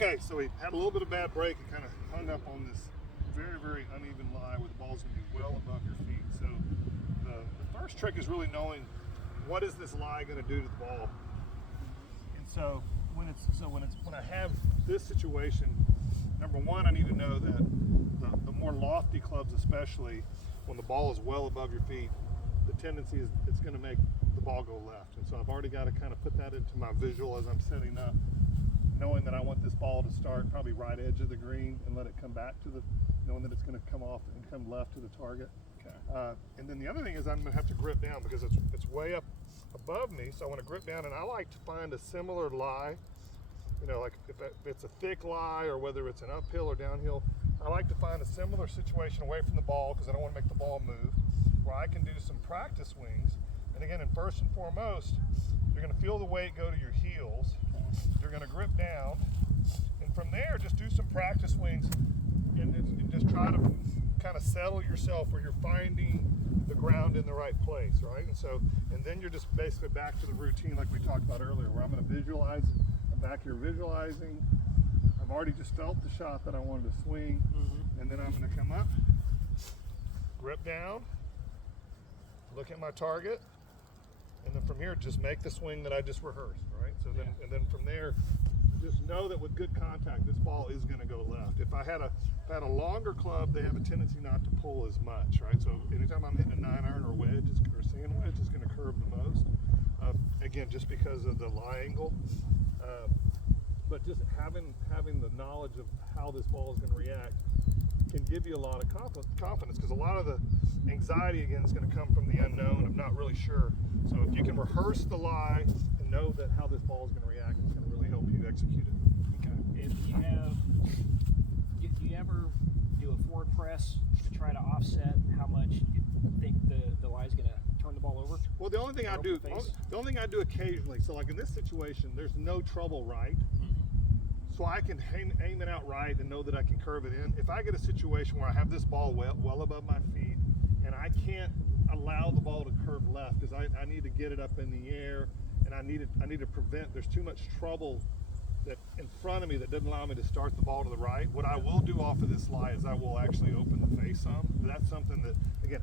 Okay, so we had a little bit of bad break and kind of hung up on this very, very uneven lie where the ball's going to be well above your feet. So the first trick is really knowing what is this lie going to do to the ball. And so when I have this situation, number one, I need to know that the more lofty clubs, especially when the ball is well above your feet, the tendency is it's going to make the ball go left. And so I've already got to kind of put that into my visual as I'm setting up, knowing that I want this ball to start probably right edge of the green and let it come back to knowing that it's going to come off and come left to the target. Okay. And then the other thing is I'm going to have to grip down because it's way up above me, so I want to grip down, and I like to find a similar lie. You know, like if it's a thick lie or whether it's an uphill or downhill, I like to find a similar situation away from the ball because I don't want to make the ball move, where I can do some practice swings. And again, and first and foremost, you're going to feel the weight go to your heels. You're going to grip down, and from there, just do some practice swings and just try to kind of settle yourself where you're finding the ground in the right place, right? And then you're just basically back to the routine like we talked about earlier, where I'm going to visualize. I'm back here visualizing. I've already just felt the shot that I wanted to swing, and then I'm going to come up, grip down, look at my target, and then from here just make the swing that I just rehearsed, right? So then, and then from there, just know that with good contact, this ball is going to go left. If I had a longer club, they have a tendency not to pull as much, right? So anytime I'm hitting a 9-iron or wedge, or sand wedge, it's going to curve the most. Again, just because of the lie angle. But just having the knowledge of how this ball is going to react can give you a lot of confidence, because a lot of the anxiety, again, is going to come from the unknown of not really sure. So if you can rehearse the lie and know that how this ball is going to react, it's going to really help you execute it. Okay. If you have, do you ever do a forward press to try to offset how much you think the lie is going to turn the ball over? Well, the only thing I do occasionally, so like in this situation, there's no trouble right. So I can aim it out right and know that I can curve it in. If I get a situation where I have this ball well above my feet and I can't allow the ball to curve left because I need to get it up in the air, and I need to prevent, there's too much trouble that in front of me that doesn't allow me to start the ball to the right. What I will do off of this lie is I will actually open the face some. But that's something that, again,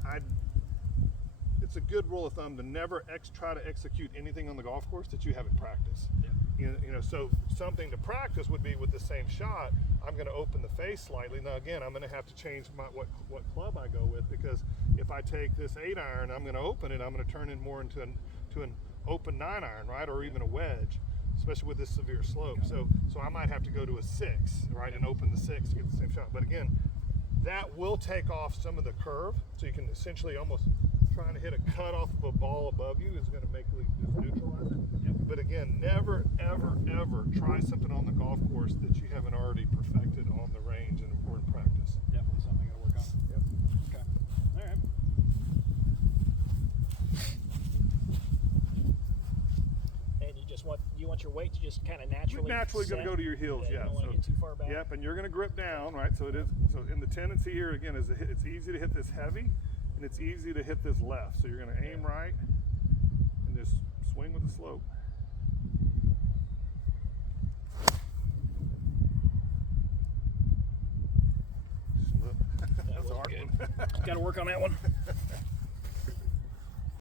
it's a good rule of thumb to never try to execute anything on the golf course that you haven't practiced. Yeah. You know, so something to practice would be with the same shot, I'm going to open the face slightly. Now again, I'm going to have to change what club I go with, because if I take this 8-iron, I'm going to open it, I'm going to turn it more into an open 9-iron, right, or even a wedge, especially with this severe slope. So I might have to go to a 6, right, and open the 6 to get the same shot. But again, that will take off some of the curve, so you can essentially almost trying to hit a cut off of a ball above you is going to make it just neutralize it. Yep. But again, never, ever, ever try something on the golf course that you haven't already perfected on the range and or in practice. Definitely something I got to work on. Yep. Okay. All right. And you want your weight to just kind of naturally going to go to your heels, yeah. You don't want to get too far back. Yep, and you're going to grip down, right? So in the tendency here again is it's easy to hit this heavy, and it's easy to hit this left. So you're going to aim right and just swing with the slope. That's a hard one. Got to work on that one.